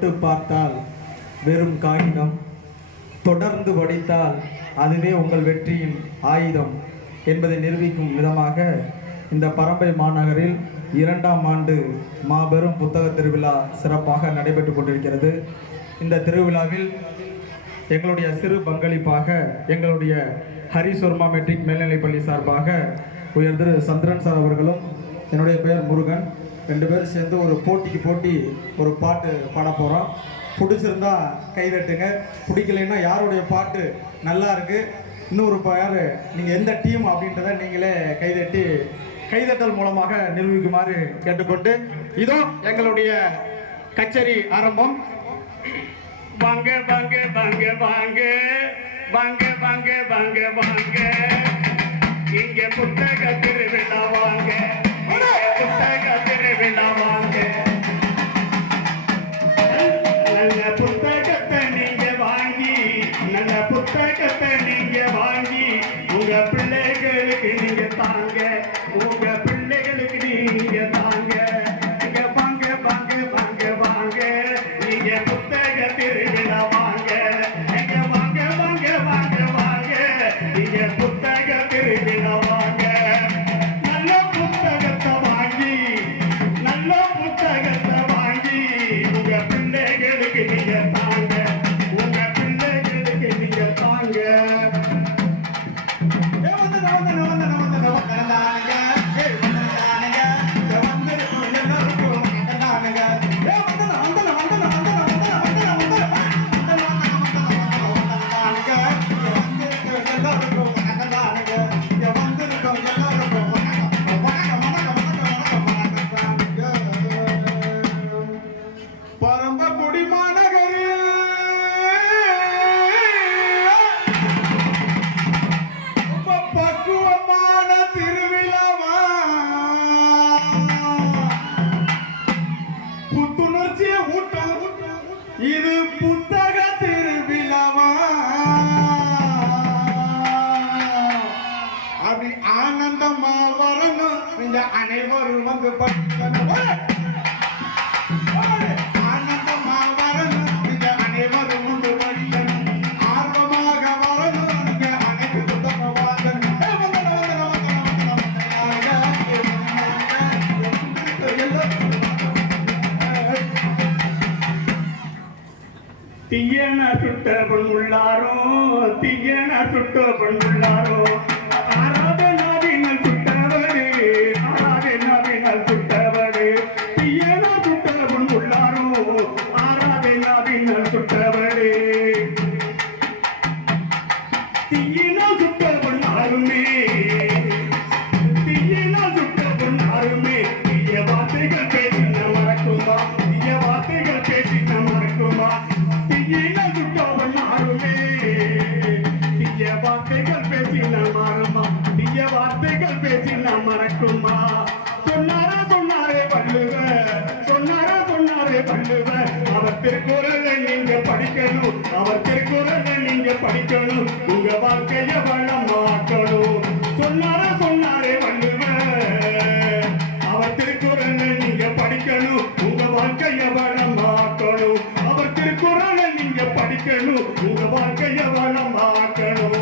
தொட்டு பார்த்தால் வெறும் காகிதம், தொடர்ந்து படித்தால் அதுவே உங்கள் வெற்றியின் ஆயுதம் என்பதை நிரூபிக்கும் விதமாக இந்த பரம்பை மாநகரில் 2ஆம் ஆண்டு மாபெரும் புத்தக திருவிழா சிறப்பாக நடைபெற்று கொண்டிருக்கிறது. இந்த திருவிழாவில் எங்களுடைய சிறு பங்களிப்பாக எங்களுடைய ஹரிசோர்மா மெட்ரிக் மேல்நிலைப்பள்ளி சார்பாக உயர் திரு சந்திரன் சார் அவர்களும் என்னுடைய பெயர் முருகன் 2 பேரும் சேர்ந்து ஒரு போட்டி ஒரு பாட்டு பாட போகிறோம். பிடிச்சிருந்தா கைதட்டுங்க, பிடிக்கலைன்னா யாருடைய பாட்டு நல்லா இருக்குது, இன்னொரு யார் நீங்கள் எந்த டீம் அப்படின்றத நீங்களே கைதட்டல் மூலமாக நிரூபிக்குமாறு கேட்டுக்கொண்டு இதோ எங்களுடைய கச்சேரி ஆரம்பம். வாங்க வாங்க வாங்க வாங்க வாங்க வாங்க வாங்க வாங்க, இங்க புத்தக திருவிழா வாங்க, புத்தக திருவிழா வாங்க. நல்ல புத்தகத்தை நீங்க வாங்கி, நல்ல புத்தகத்தை நீங்க வாங்கி உங்க பிள்ளைகளுக்கு நீங்க தாங்க, உங்க பிள்ளைகளுக்கு நீங்க தாங்க. இங்க வாங்க வாங்க வாங்க வாங்க, நீங்க புத்தக திருவிழா வாங்க, இங்க வாங்க வாங்க வாங்க வாங்க, நீங்க புத்தக திருவிழா வாங்க. நல்ல புத்தகத்தை வாங்கி, நல்ல புத்தகத்தை வாங்கி உங்க பிள்ளைகளுக்கு நீங்க தாங்க, உங்க பிள்ளைகளுக்கு நீங்க தாங்க. இது புத்தக திருவிழாவா, அப்படி ஆனந்தமா வரணும், நீங்க அனைவரும் வந்து படிக்கணும். ஆனந்தமா வரணும், நீங்க அனைவரும் வந்து படிக்கணும். ஆர்வமாக வரணும், நீங்க அனைத்து புத்தகம் வாங்கணும். தீயன சுட்ட பொன்னுள்ளாரோ, தீயன சுட்ட பொன்னுள்ளாரோ, ஆராத நாவினல் சுட்டவடு, ஆராத நாவினல் சுட்டவடு. தீயன சுட்ட பொன்னுள்ளாரோ, ஆராத நாவினல் சுட்டவடு. தீயின சுட்ட பொன்னாருமே, தீயின சுட்ட பொன்னாருமே, தீய வார்த்தைகள் பேசின மறக்குமா, தீய வார்த்தைகள் பேசின மறக்குமா. தீயின சுட்ட பொன்னாருமே, தீய வார்த்தைகள் பேசின மறமா, தீய வார்த்தைகள் பேசின மறக்குமா. சொன்னாரே வள்ளுவர், சொன்னாரே வள்ளுவர், அவர் திருக்குறளை நீங்க படிக்கணும், அவர் திருக்குறளை நீங்க படிக்கணும், உங்க வாழ்க்கைய வளமாக்கணும். சொன்னாரே வள்ளுவர், அவர் திருக்குறளை நீங்க படிக்கணும், உங்க வாழ்க்கைய வளமாக்கணும். அவர் திருக்குறளை நீங்க படிக்கணும், உங்க வாழ்க்கைய வளமாக்கணும்.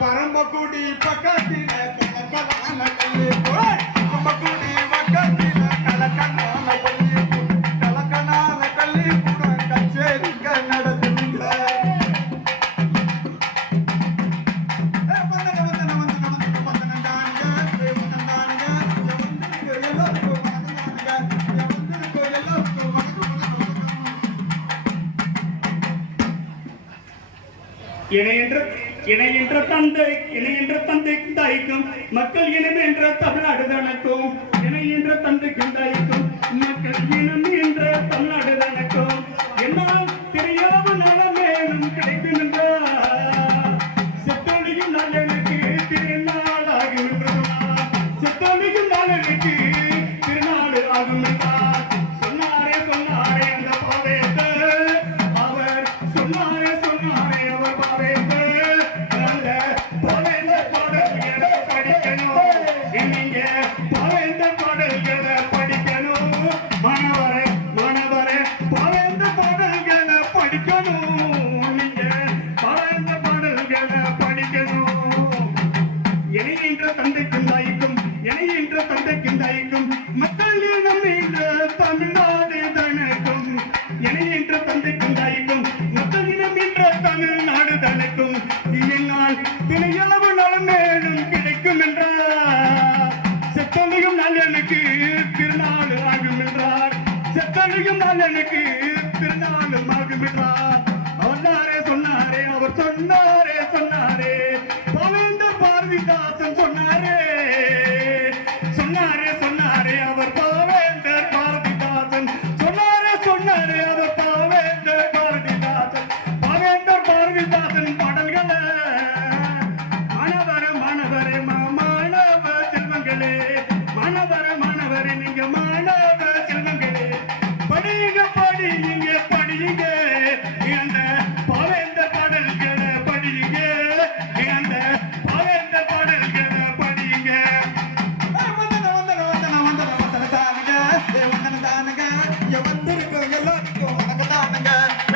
பரம்பக்குடி பக்கத்தில கலக்கலான கல்லு, பரம்பக்குடி பக்கத்தில கலக்கலான கல்லு, கலக்கலான கல்லு கூட கச்சேரிக்க நடத்துங்க. இணை என்ற தந்தைக்கும் தாய்க்கும் மக்கள் இனம் என்ற தமிழ்நாடு தனக்கும் இணை என்ற தந்தைக்கும் தாய்க்கும் மக்கள் இனம் என்ற தமிழ்நாடு தனக்கும் என்னால் தெரியாம நலமேனும் கிடைக்கும் என்றார் செத்தொழியும் நலனுக்கு திருநாள் ஆகும் என்றார் செத்தொழியும் நலனுக்கு திருநாள் ஆகும் என்றார் சொன்னாரே அந்த பாவேத்து அவர் சொன்னாரே அவர் பாவேத்து நல்ல பாவேந்த பாடல்களை படிக்கணும் நீங்க பாவேந்த பாடல்களை படிக்கணும் மாணவரே பாவேந்த பாடல்களை படிக்கணும் நீங்க பாவேந்த பாடல்களை படிக்கணும் இணை என்ற தந்தைக்கும் தாய்க்கும் மக்கள் இனம் என்ற தமிழ்நாடு தனக்கும் இணை என்ற தந்தைக்கும் தாய்க்கும் மக்கள் இனம் என்ற தமிழ்நாடு தனக்கும் என்னால் துணையளவு நலமேனும் கிடைக்கும் என்றார் செத்தொழியும் நல்லனுக்கு திருநாள் ஆகும் என்றார் செத்தொழியும் நல்லனுக்கு திருநாள் ஆகும் என்றார் அவர் சொன்னாரே